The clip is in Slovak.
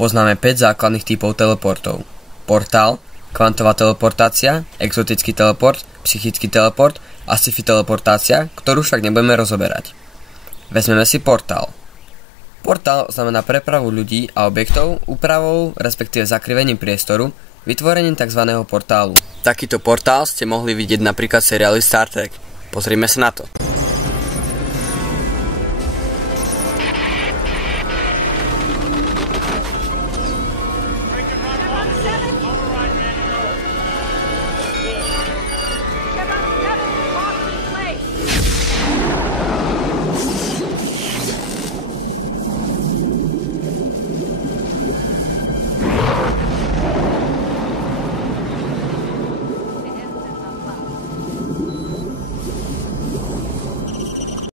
Poznáme 5 základných typov teleportov. Portál, kvantová teleportácia, exotický teleport, psychický teleport a sci-fi teleportácia, ktorú však nebudeme rozoberať. Vezmeme si portál. Portál znamená prepravu ľudí a objektov úpravou, respektíve zakrivením priestoru, vytvorením tzv. Portálu. Takýto portál ste mohli vidieť napríklad v seriáli Star Trek. Pozrime sa na to.